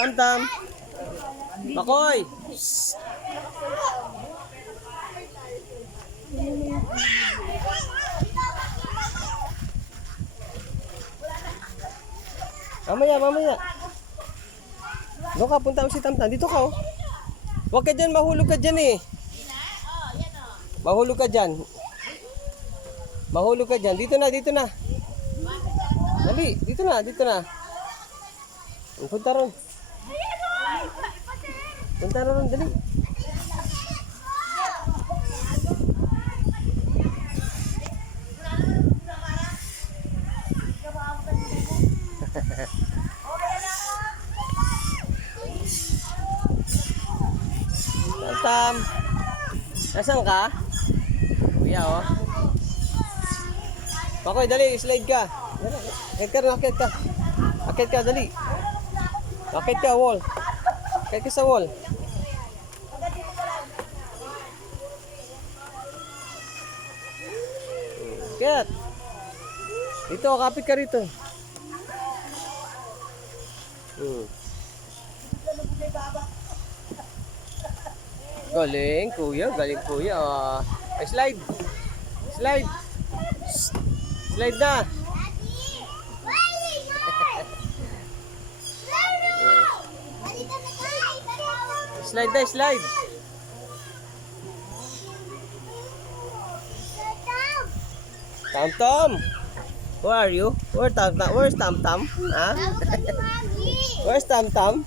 Tam-tam. Makoy. Mamaya. Doon ka, punta mo si Tam-tam. Dito ka, oh. Huwag ka dyan, mahulog ka dyan eh. Mahulog ka dyan. Dito na. Dali, dito na. Punta ron, dali. Tam, nasaan ka? Kuya, oh. Makoy, dali, slide ka. Akit ka, dali. Akit ka, wall. Akit ka sa wall. Akit. Dito, kapit ka rito. Galing, kuya. Slide. Slide na. Slide. Tam-tam. Where are you? Where's Tam-tam? Huh? Where's Tam-tam?